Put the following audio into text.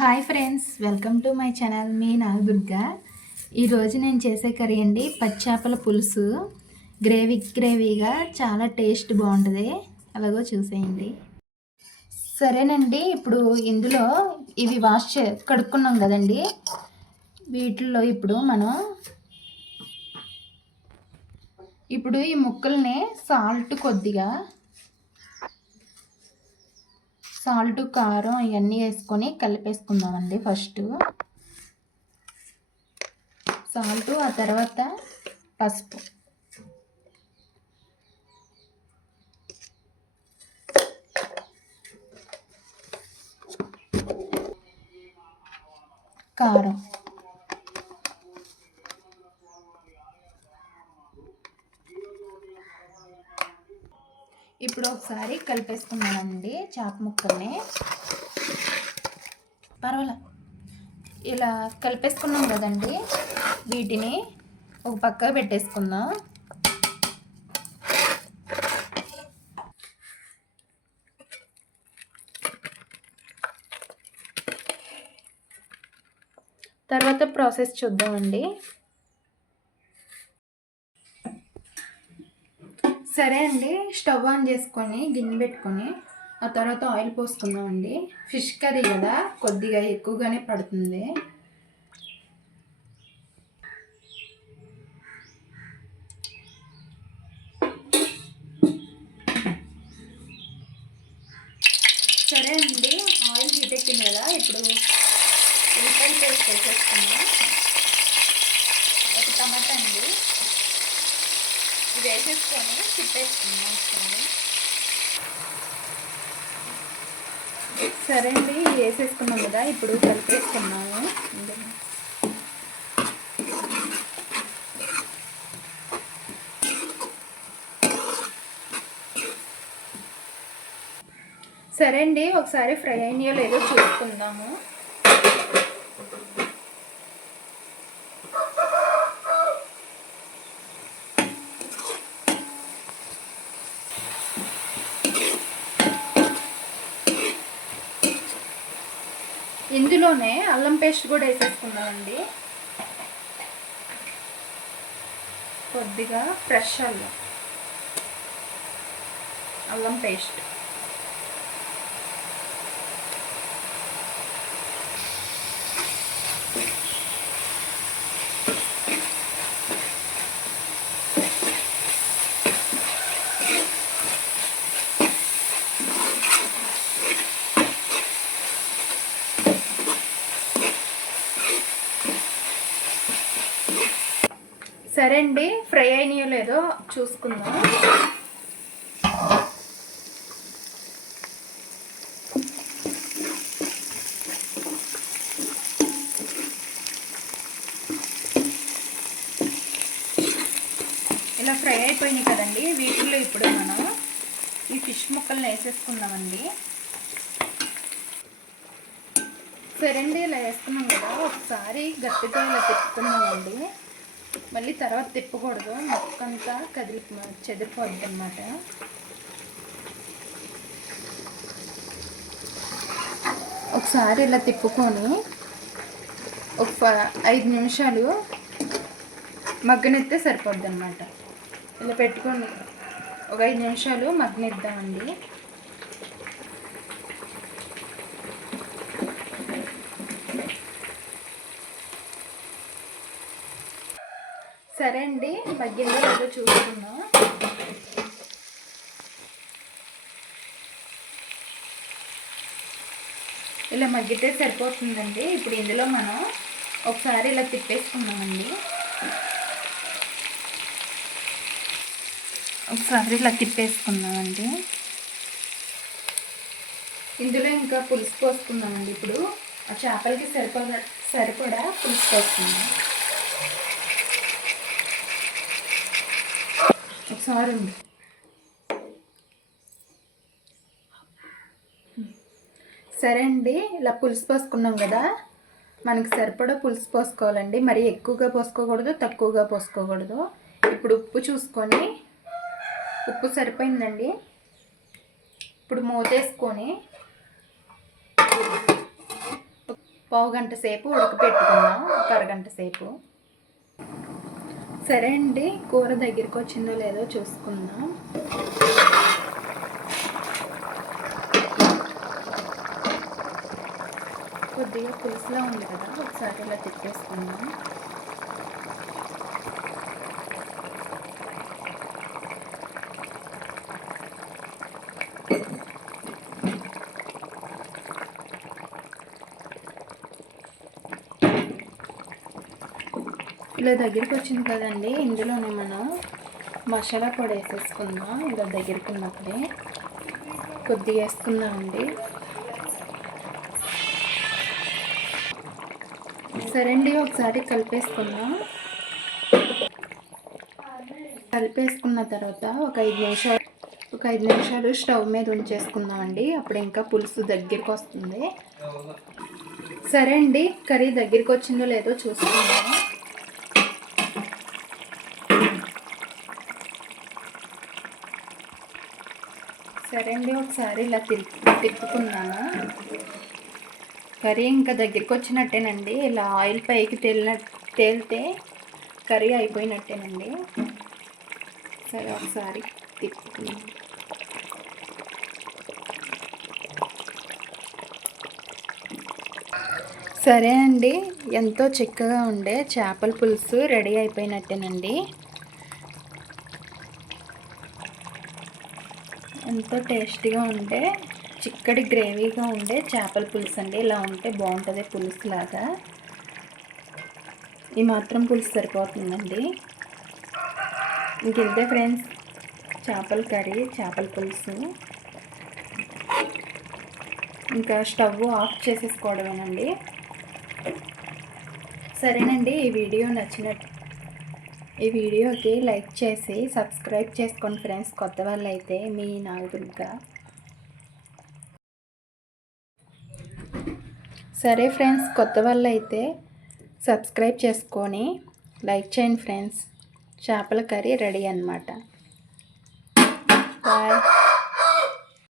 Hi friends, welcome to my channel. మీ నాగదుర్గ. ఈరోజు నేను చేసే కర్రీ అండి పచ్చేపల పులుసు. గ్రేవీగా చాలా టేస్ట్ బాగుంటుంది. అలాగో చూసేయండి. సరేనండి, ఇప్పుడు ఇందులో ఇవి కడుక్కున్నాం కదండి. వీటిల్లో ఇప్పుడు మనం ఈ ముక్కల్ని సాల్ట్ కారం ఇవన్నీ వేసుకొని కలిపేసుకుందామండి. ఫస్ట్ సాల్ట్, ఆ తర్వాత పసుపు, కారం, ఇప్పుడు ఒకసారి కలిపేసుకున్నామండి చేప ముక్కల్ని. పర్వాలే, ఇలా కలిపేసుకున్నాం కదండి. వీటిని ఒక పక్క పెట్టేసుకుందాం. తర్వాత ప్రాసెస్ చూద్దామండి. సరే అండి, స్టవ్ ఆన్ చేసుకొని గిన్నె పెట్టుకొని ఆ తర్వాత ఆయిల్ పోసుకుందామండి. ఫిష్ కర్రీ కదా, కొద్దిగా ఎక్కువగానే పడుతుంది. సరే అండి, ఆయిల్ హీట్ ఎక్కింది కదా, ఇప్పుడు ఉల్లిపాయల పేస్ట్ వేసేసుకుందాం. ఒక టమాటా అండి, ఇది వేసేసుకొని తిప్పేసుకుందాం ఒకసారి. సరే అండి, వేసేసుకున్నాం కదా, ఇప్పుడు కలిపేసుకున్నాము. సరే అండి, ఒకసారి ఫ్రై అయినాయో లేదో చూసుకుందాము. ఇందులోనే అల్లం పేస్ట్ కూడా వేసేసుకుందామండి. కొద్దిగా ఫ్రెష్ అల్లం పేస్ట్, సరే అండి, ఫ్రై అయినాయో లేదో చూసుకుందాం. ఇలా ఫ్రై అయిపోయినాయి కదండి, వీటిల్లో ఇప్పుడు మనం ఈ ఫిష్ ముక్కల్ని వేసేసుకుందామండి. సరే అండి, ఇలా వేసుకున్నాం కదా, ఒకసారి గట్టిగా ఇలా తిప్పుకున్నామండి. మళ్ళీ తర్వాత తిప్పకూడదు, మొక్కంతా చెదిరిపోద్ది అన్నమాట. ఒకసారి ఇలా తిప్పుకొని ఒక 5 నిమిషాలు మగ్గనెత్తే సరిపోద్ది అన్నమాట. ఇలా పెట్టుకొని ఒక 5 నిమిషాలు మగ్గనిద్దామండి. సరే అండి, మగ్గిందో లేదో చూసుకుందాం. ఇలా మగ్గితే సరిపోతుందండి. ఇప్పుడు ఇందులో మనం ఒకసారి ఇలా తిప్పేసుకుందామండి. ఇందులో ఇంకా పులుసు పోసుకుందామండి. ఇప్పుడు ఆ చేపలకి సరిపడా పులుసు పోసుకుందాం. ఒకసారి సరే అండి, ఇలా పులుసు పోసుకున్నాం కదా, మనకి సరిపడా పులుసు పోసుకోవాలండి. మరి ఎక్కువగా పోసుకోకూడదు, తక్కువగా పోసుకోకూడదు. ఇప్పుడు ఉప్పు చూసుకొని, ఉప్పు సరిపోయిందండి. ఇప్పుడు మూతేసుకొని పావు గంట సేపు ఉడకపెట్టుకుందాం, ఒక అరగంట సేపు. సరే అండి, కూర దగ్గరికి వచ్చిందో లేదో చూసుకుందాం. కొద్దిగా పులుసులా ఉంది కదా, ఒకసారి ఇలా తిప్పేసుకుందాం. ఇలా దగ్గరికి వచ్చింది కదండి, ఇందులోనే మనం మసాలా పొడి వేసేసుకుందాం. ఇలా దగ్గరికి ఉన్నప్పుడే కొద్దిగా వేసుకుందామండి. సరే అండి, ఒకసారి కలిపేసుకుందాం. కలిపేసుకున్న తర్వాత ఒక 5 నిమిషాలు స్టవ్ మీద ఉంచేసుకుందామండి. అప్పుడు ఇంకా పులుసు దగ్గరికి వస్తుంది. సరే అండి, కర్రీ దగ్గరికి వచ్చిందో లేదో చూసుకుందాం. సరే అండి, ఒకసారి ఇలా తిప్పుకున్నాను. కర్రీ ఇంకా దగ్గరికి వచ్చినట్టేనండి. ఇలా ఆయిల్ పైకి తేలితే కర్రీ అయిపోయినట్టేనండి. సరే, ఒకసారి తిప్పుకున్నాను. సరే అండి, ఎంతో చిక్కగా ఉండే చేపల పులుసు రెడీ అయిపోయినట్టేనండి. ఎంతో టేస్టీగా ఉండే చిక్కటి గ్రేవీగా ఉండే చేపల పులుసు అండి. ఇలా ఉంటే బాగుంటుంది పులుసు లాగా. ఈ మాత్రం పులుసు సరిపోతుందండి. ఇంకంతే ఫ్రెండ్స్, చేపల కర్రీ, చేపల పులుసు. ఇంకా స్టవ్ ఆఫ్ చేసేసుకోవడమేనండి. సరేనండి, ఈ వీడియోకి లైక్ చేసి సబ్స్క్రైబ్ చేసుకోండి ఫ్రెండ్స్. కొత్త వాళ్ళు అయితే మీ నాగదుర్గ. సరే ఫ్రెండ్స్, కొత్త వాళ్ళు అయితే సబ్స్క్రైబ్ చేసుకొని లైక్ చేయండి ఫ్రెండ్స్. చేపల కర్రీ రెడీ అన్నమాట. బాయ్.